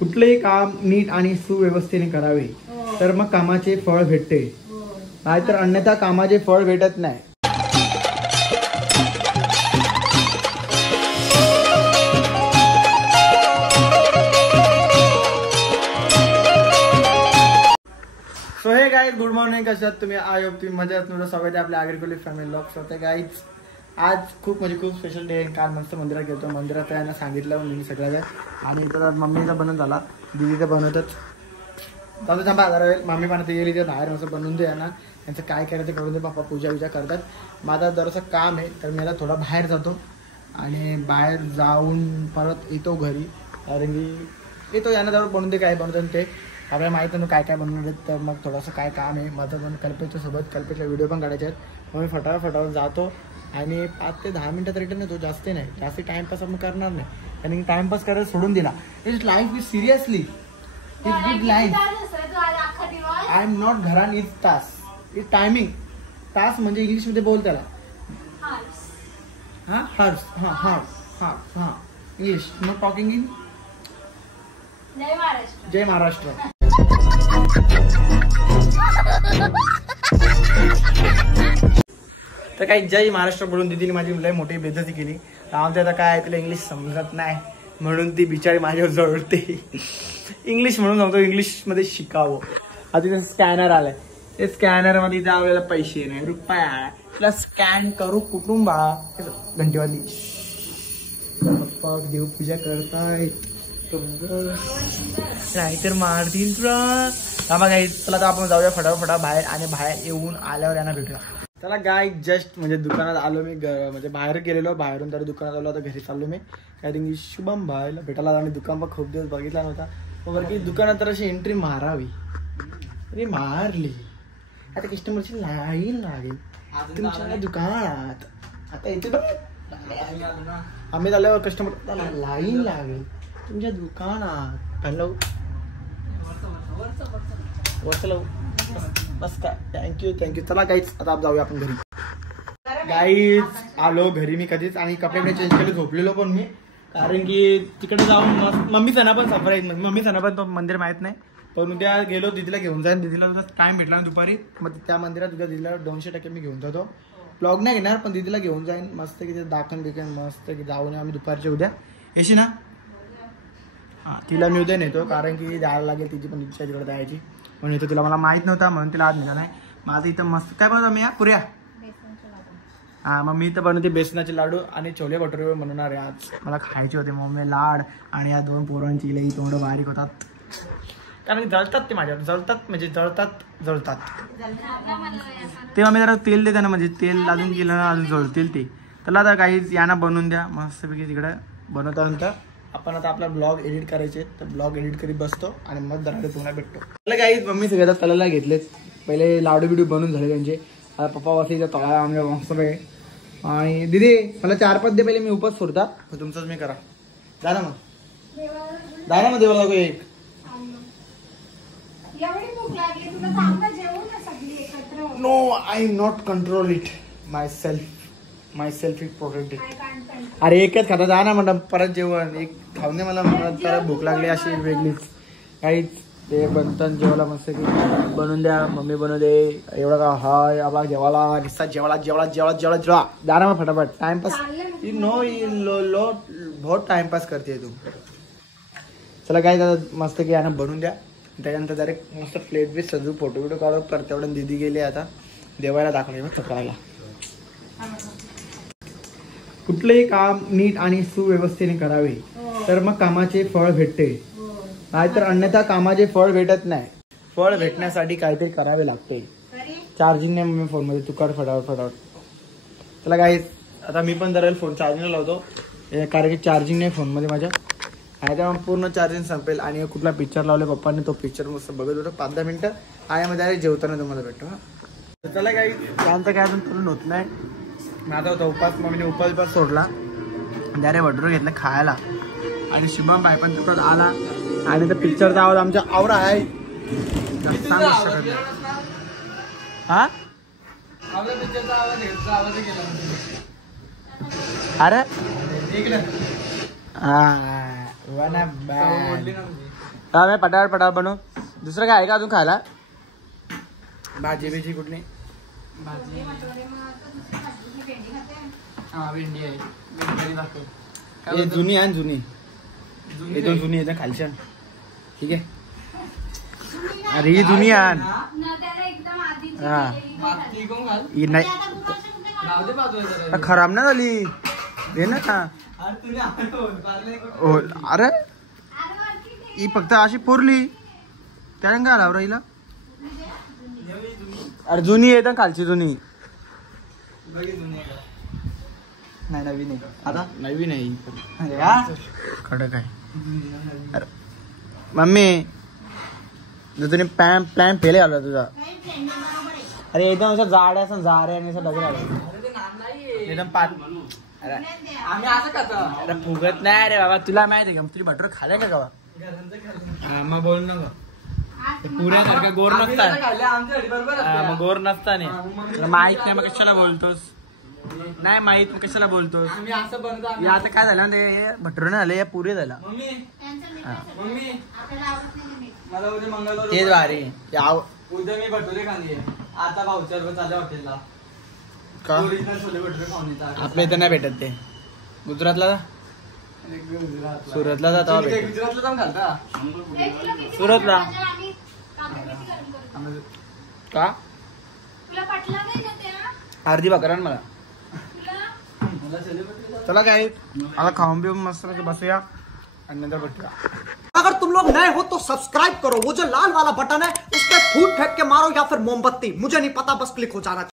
कुठलेही काम नीट आणि सुव्यवस्थेने करावे तर मग कामाचे फळ भेटते, नाहीतर अन्यथा कामाचे फळ भेटत नाही. सो हे गाईज गुड मॉर्निंग, कशात तुम्ही? आय होप तुम्ही मजात. तुमचं स्वागत आहे आपल्या आगरकोली फॅमिली ब्लॉग्स होते. गाईज आज खूप स्पेशल डे आहे. काल मस्त मंदिरात गेलो. मंदिरात यांना सांगितलं मी सगळ्या, आणि इथं मम्मीचा बनवून झाला, दीदीचं बनवतच जातो. थांबा जरा वेळ, मम्मी बनवते गेली तर बाहेर मस्त बनवून दे यांना. त्यांचं काय करायचं करून दे. पप्पा पूजा विजा करतात. माझा जरासं काम आहे तर मी आता थोडा बाहेर जातो आणि बाहेर जाऊन परत येतो घरी. कारण की येतो यांना जवळ बनवून दे काय बनवतात ते आपल्याला माहीत नाही काय काय बनवलं. तर मग थोडंसं काय काम आहे माझं पण कल्पेच्या सोबत. कल्पेच्या व्हिडिओ पण काढायचे आहेत. मग मी फटाफट जातो आणि 5 ते 10 मिनिटात रिटर्न येतो. जास्त नाही, जास्त टाइमपास आपण करणार नाही. आणि टाइमपास करायला सोडून दिला. It's life is seriously, it's good life. I am not घरान इज तास, इज टायमिंग. तास म्हणजे इंग्लिशमध्ये बोल त्याला. हां हर्स, हां हां हां हां इंग्लिश. नॉट टॉकिंग इन जय महाराष्ट्र. जय महाराष्ट्र. तर काही जय महाराष्ट्र बोलून दिदीने माझी लय मोठी बेइज्जती केली. आमच्या आता काय तिला इंग्लिश समजत नाही म्हणून ती बिचारी माझ्यावर जळते. इंग्लिश म्हणून सांगतो, इंग्लिशमध्ये शिकावं. आता तिथं स्कॅनर आलाय. ते स्कॅनर मध्ये इथे आपल्याला पैसे नाही, रुपया. तिला स्कॅन करू कुठून बाळा? घंटेवाली पप्पा देवपूजा करताय नाहीतर मारतील तुला. थांबा गाईज, चला तर आपण जाऊया फटाफट बाहेर. आणि बाहेर येऊन आल्यावर यांना भेटूया. चला गाईज, जस्ट म्हणजे दुकानात आलो मी. म्हणजे बाहेर गेलेलो, बाहेरून तर दुकानात आलो. आता घरी चाललो मी. कारण की शुभम भाईला भेटायला. आणि दुकान पण खूप दिवस बघितला नव्हता. बरं की दुकानात तर अशी एंट्री मारावी. अरे मारली. आता कस्टमरची लाईन लागेल तुमच्या दुकानात. आता इथे आम्ही झाल्यावर कस्टमर लाईन लागेल तुमच्या दुकानात. हॅलो वरचं बस काय. थँक्यू. चला गाईज, आता जाऊया आपण घरी. गाईज आलो घरी मी कधीच. आणि कपडे चेंज केले, झोपलेलो पण मी. कारण की तिकडे जाऊन मम्मीचा ना पण सरप्राईज. मम्मीचा ना पण तो मंदिर माहित नाही. पण उद्या गेलो दिदीला घेऊन जाईन. दिदीला तुझा टाइम भेटला ना दुपारी, मग त्या मंदिरात उद्या दिदीला 200% मी घेऊन जातो. ब्लॉग नाही घेणार पण दिदीला घेऊन जाईन. मस्त की दाखवून बिकन मस्त की जाऊन आम्ही दुपारच्या. उद्या येशी ना? हां तिला मी उद्या नेतो. कारण की द्यायला लागेल, तिची पण इच्छा तिकडे द्यायची म्हणून येतो. तिला मला माहीत नव्हता म्हणून तिला आज नेला नाही. माझं इथं मस्त काय बनवतो मी या पुऱ्या. हां मग मी इथं बनवते बेसनाचे लाडू आणि छोले भटुरे बनवणार आहे आज. मला खायचे होते मम्मी लाड. आणि या 2 पोरांची लई तोंड बारीक होतात. कारण की जळतात ते माझ्यावर. जळतात ते. मम्मी जरा तेल देते ना, म्हणजे तेल अजून गेलं ना अजून जळतील ते. त्याला आता काही यांना बनवून द्या मस्तपैकी. तिकडे बनवतानंतर आपण आता आपला ब्लॉग एडिट करायचे. तर ब्लॉग एडिट करीत बसतो आणि मग दराडे पुन्हा भेटतो. मला काही मम्मी सगळ्यात कलाला घेतलेच. पहिले लाडू बिडू बनवून झाले त्यांचे. आता पप्पा वासीचा तळा आमच्या मस्तपैकी. आणि दिदी मला 4-5 दे पहिले, मी उपास सोडता. तुमचंच मी करा. जा ना मग देवाला लागू एक. No I not control it myself is protected. अरे एकच खाता. जा ना म्हणा परत जेवण एक खाऊन दे मला. परत भूक लागली अशी वेगळीच. काहीच ते बनतात जेवायला मस्त की बनवून द्या. मम्मी बनवू दे. एवढं का हाय आबा जेवायला निस्ता जेवायला जा ना मग फटाफट. टाइमपास नो लो बहुत टाइमपास करते तू. चला काय दादा मस्त की यांना बनवून द्या. त्याच्यानंतर डायरेक्ट मस्त प्लेट बी सजू, फोटो बिटो काढू. परत तेवढं दिदी गेली आता देवायला दाखवले मग चकरायला. कुठलेही काम नीट आणि सुव्यवस्थेने करावे तर मग कामाचे फळ भेटते, नाहीतर अन्यथा कामाचे फळ भेटत नाही. फळ भेटण्यासाठी काहीतरी करावे लागते. चार्जिंग नाही मम्मी फोनमध्ये. तू कर फटाफट. चला काय आता मी पण जरा फोन चार्जिंगला लावतो. कारण की चार्जिंग नाही फोनमध्ये माझ्या. आणि तेव्हा पूर्ण चार्जिंग संपेल. आणि कुठला पिक्चर लावले पप्पांनी, तो पिक्चर मस्त बघत होतो 5-10 मिनिटं. आणि मध्ये जेवताना तुम्हाला भेटतो. हां चला काही त्यांचं काय अजून पूर्ण होत नाही. माझा होता उपास. मम्मीने उपास सोडला. डायरेक्ट भटुरे घेतलं खायला. आणि शुभम भाई पण तिकडं आला. आणि त्या पिक्चरचा आवाज आमच्या आवडा आहे. सांगू शकत नाही. हा अरे हा मैं पटापट बनव. दुसरं काय आहे का अजून खायला? भाजी बिजी कुठली? भेंडी आहे. जुनी आहे जुनी. एकदम जुनी आहे खालच्या. ठीक आहे. अरे ही जुनी आण. नाही खराब नाही झाली. दे ना. अरे ही फक्त अशी पुरली त्याने काय आला हिला. अरे जुनी आहे खालची जुनी. नाही नवीन आहे. आता नवीन आहे खडक आहे. अरे मम्मी तुझे प्लॅन फेल आला तुझा. अरे एकदम असं जाड असं जाड आहे आणि असं डगरे आलं एकदम पाच. आम्ही असं करतो. अरे फुगत नाही रे बाबा. तुला माहिती आहे का तुझी भटूर खाल्ले का गावा? मग बोल ना पुण्यासारखं गोर नसता. मग गोर नसता नाही माहित नाही. मग कशाला बोलतोस? नाही माहित मग कशाला बोलतोस? आता काय झालं ते भटूर नाही झाले या पुरे झाला. मला उद्या मंगळवार तेच भारी. उद्या मी भटुरे खाली आहे. आता भाऊच्या बरोबर चालल्या हॉटेलला. ओरिजिनल छोले भटुरे खाऊन येतात. आपल्या इथं नाही भेटत ते. गुजरातला सुरतला जाता गुजरातला जाऊन घालता. सुरतला का तुला पटलं नाही ना त्या? अर्धी भाकर आण मला. चला काय आता खाऊन पिऊन मस्त बसूया आणि नंतर भेटूया. अगर तुम लोग नए हो तो सब्सक्राइब करो. वो जो लाल वाला बटन है उस पर फूट फेंक के मारो या फिर मोमबत्ती. मुझे नहीं पता, बस क्लिक हो जाना चाहिए.